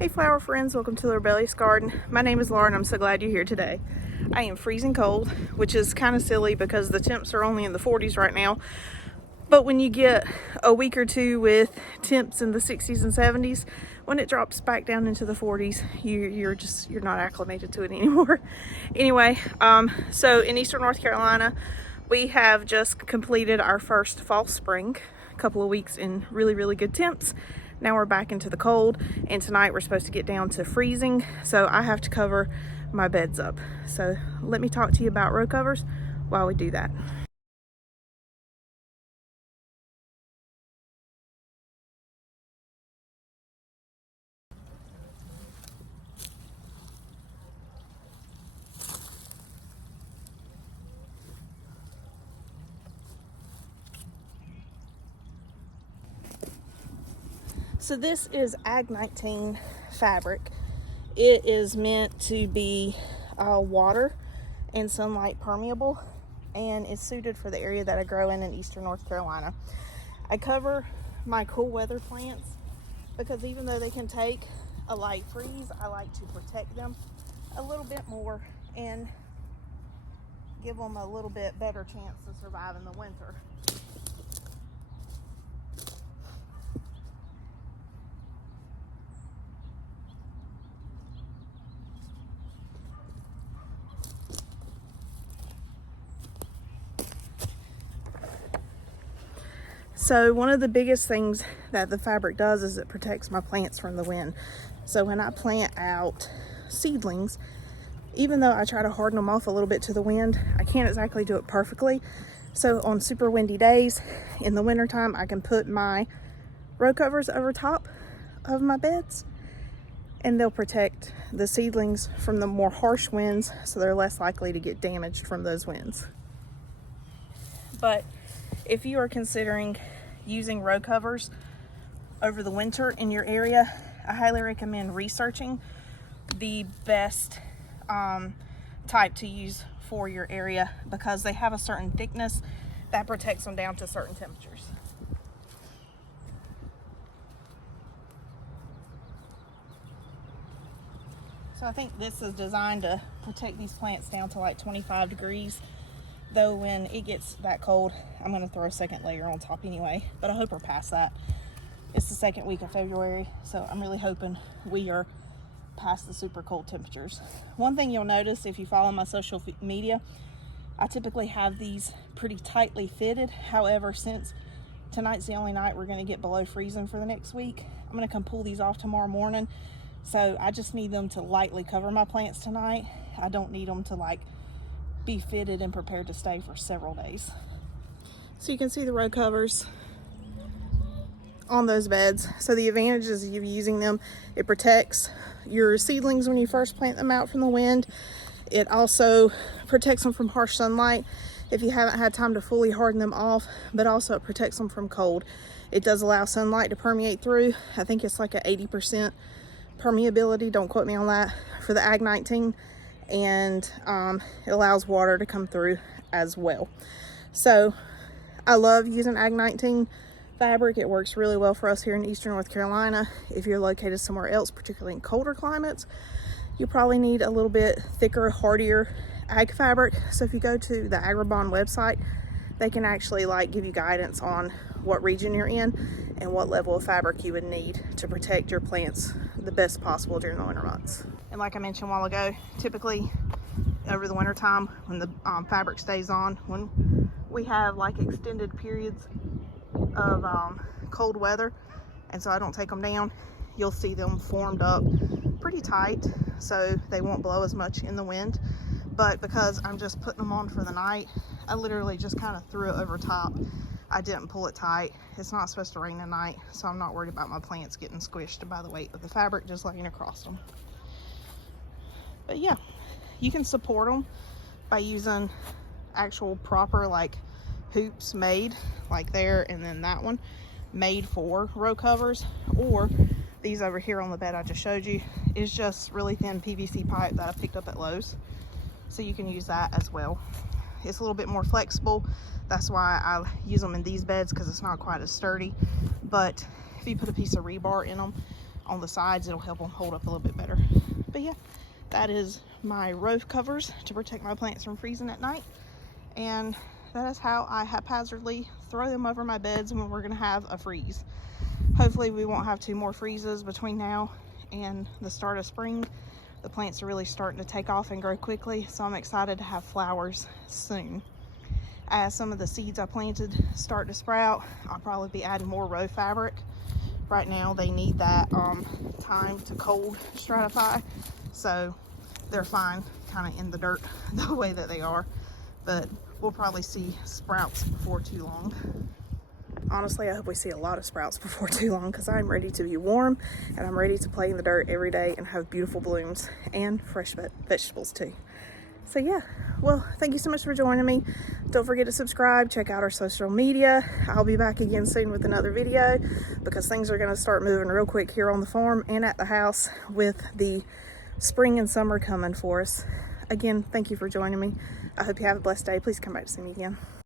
Hey flower friends, welcome to Lorbelius Garden. My name is Laura and I'm so glad you're here today. I am freezing cold, which is kind of silly because the temps are only in the 40s right now. But when you get a week or two with temps in the 60s and 70s, when it drops back down into the 40s, you're not acclimated to it anymore. Anyway, so in Eastern North Carolina, we have just completed our first fall spring, a couple of weeks in really good temps. Now we're back into the cold, and tonight we're supposed to get down to freezing, so I have to cover my beds up. So let me talk to you about row covers while we do that. So this is Ag19 fabric. It is meant to be water and sunlight permeable, and it's suited for the area that I grow in Eastern North Carolina. I cover my cool weather plants because even though they can take a light freeze, I like to protect them a little bit more and give them a little bit better chance to survive in the winter. So one of the biggest things that the fabric does is it protects my plants from the wind. So when I plant out seedlings, even though I try to harden them off a little bit to the wind, I can't exactly do it perfectly. So on super windy days in the wintertime, I can put my row covers over top of my beds, and they'll protect the seedlings from the more harsh winds, so they're less likely to get damaged from those winds. But if you are considering using row covers over the winter in your area, I highly recommend researching the best type to use for your area, because they have a certain thickness that protects them down to certain temperatures. So I think this is designed to protect these plants down to like 25 degrees. Though when it gets that cold, I'm going to throw a second layer on top anyway, but I hope we're past that. It's the second week of February, so I'm really hoping we are past the super cold temperatures. One thing you'll notice if you follow my social media, I typically have these pretty tightly fitted. However, since tonight's the only night we're going to get below freezing for the next week, I'm going to come pull these off tomorrow morning. So I just need them to lightly cover my plants tonight. I don't need them to like be fitted and prepared to stay for several days. So you can see the row covers on those beds. So the advantages of using them, it protects your seedlings when you first plant them out from the wind. It also protects them from harsh sunlight if you haven't had time to fully harden them off, but also it protects them from cold. It does allow sunlight to permeate through. I think it's like a 80% permeability, don't quote me on that, for the Ag19. And it allows water to come through as well. So I love using Ag19 fabric. It works really well for us here in Eastern North Carolina. If you're located somewhere else, particularly in colder climates, you probably need a little bit thicker, hardier ag fabric. So if you go to the Agribon website, they can actually give you guidance on what region you're in and what level of fabric you would need to protect your plants the best possible during the winter months. And like I mentioned a while ago, typically over the winter time when the fabric stays on, when we have extended periods of cold weather, and so I don't take them down, you'll see them formed up pretty tight so they won't blow as much in the wind. But because I'm just putting them on for the night, I literally just kind of threw it over top. I didn't pull it tight. It's not supposed to rain tonight, so I'm not worried about my plants getting squished by the weight of the fabric just laying across them. But yeah, you can support them by using actual proper hoops made like there, and then that one made for row covers, or these over here on the bed I just showed you is just really thin PVC pipe that I picked up at Lowe's. So you can use that as well. It's a little bit more flexible. That's why I use them in these beds, because it's not quite as sturdy. But if you put a piece of rebar in them on the sides, it'll help them hold up a little bit better. But yeah, that is my roof covers to protect my plants from freezing at night. And that is how I haphazardly throw them over my beds when we're gonna have a freeze. Hopefully we won't have 2 more freezes between now and the start of spring. The plants are really starting to take off and grow quickly, so I'm excited to have flowers soon. As some of the seeds I planted start to sprout, I'll probably be adding more roof fabric. Right now they need that time to cold stratify, so they're fine kind of in the dirt the way that they are, but we'll probably see sprouts before too long. Honestly, I hope we see a lot of sprouts before too long, because I'm ready to be warm and I'm ready to play in the dirt every day and have beautiful blooms and fresh vegetables too. So yeah, well, thank you so much for joining me. Don't forget to subscribe, check out our social media. I'll be back again soon with another video, because things are going to start moving real quick here on the farm and at the house with the spring and summer coming for us. Again, thank you for joining me. I hope you have a blessed day. Please come back to see me again.